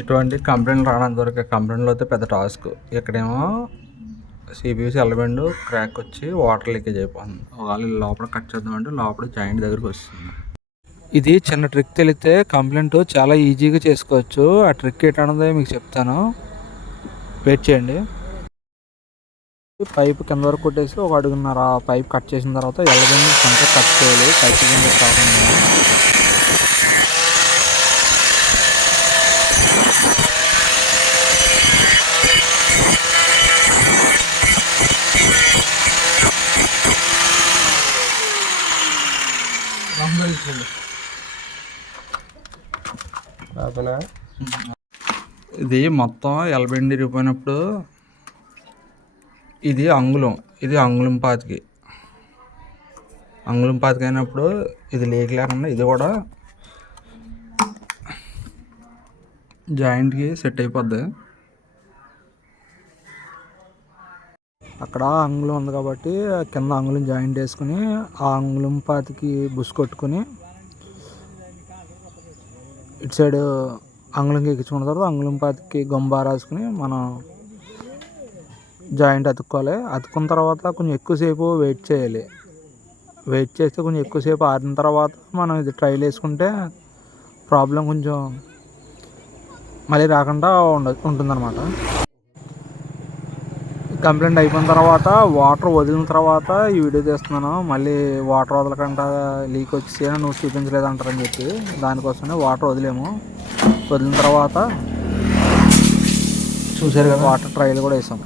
ఇటువంటి కంప్లైంట్ రావడానికి దొరికే కంప్లైంట్లో అయితే పెద్ద టాస్క్. ఇక్కడేమో సిపియూసి ఎల్లబెండ్ క్రాక్ వచ్చి వాటర్ లీకేజ్ అయిపోతుంది. ఒకవేళ లోపల కట్ చేద్దామంటే లోపల జాయింట్ దగ్గరికి వస్తుంది. ఇది చిన్న ట్రిక్ తెలిస్తే కంప్లైంట్ చాలా ఈజీగా చేసుకోవచ్చు. ఆ ట్రిక్ ఏంటన్నది మీకు చెప్తాను, వెయిట్ చేయండి. పైప్ కింద వరకు కొట్టేసి ఒక అడుగున్నర పైప్ కట్ చేసిన తర్వాత ఎల్లబెండ్ కొంచెం కట్ చేయాలి పైప్ కింద కాకుండా. ఇది మొత్తం ఎల్లబెండ్ ఇరిగిపోయినప్పుడు ఇది అంగుళం పాతికి అయినప్పుడు ఇది లీక్ లేకుండా ఇది కూడా జాయింట్కి సెట్ అయిపోద్ది. అక్కడ అంగుళం ఉంది కాబట్టి కింద అంగుళం జాయింట్ వేసుకుని ఆ అంగుళం పాతికి బుస్ కొట్టుకుని ఇటు సైడ్ అంగుళంకి ఎక్కించుకున్న తర్వాత అంగుళం పాతికి గొంబా రాసుకుని మనం జాయింట్ అతుక్కోవాలి. అతుక్కున్న తర్వాత కొంచెం ఎక్కువసేపు వెయిట్ చేయాలి. వెయిట్ చేస్తే కొంచెం ఎక్కువసేపు ఆరిన తర్వాత మనం ఇది ట్రైల్ వేసుకుంటే ప్రాబ్లం కొంచెం మళ్ళీ రాకుండా ఉంటుందన్నమాట. కంప్లైంట్ అయిపోయిన తర్వాత వాటర్ వదిలిన తర్వాత ఈ వీడియో తీస్తున్నాను. మళ్ళీ వాటర్ వదలకుండా లీక్ వచ్చి నువ్వు చూపించలేదంటారని చెప్పి దానికోసమే వాటర్ వదిలిన తర్వాత చూసారు కదా వాటర్ ట్రైల్ కూడా వేసాం.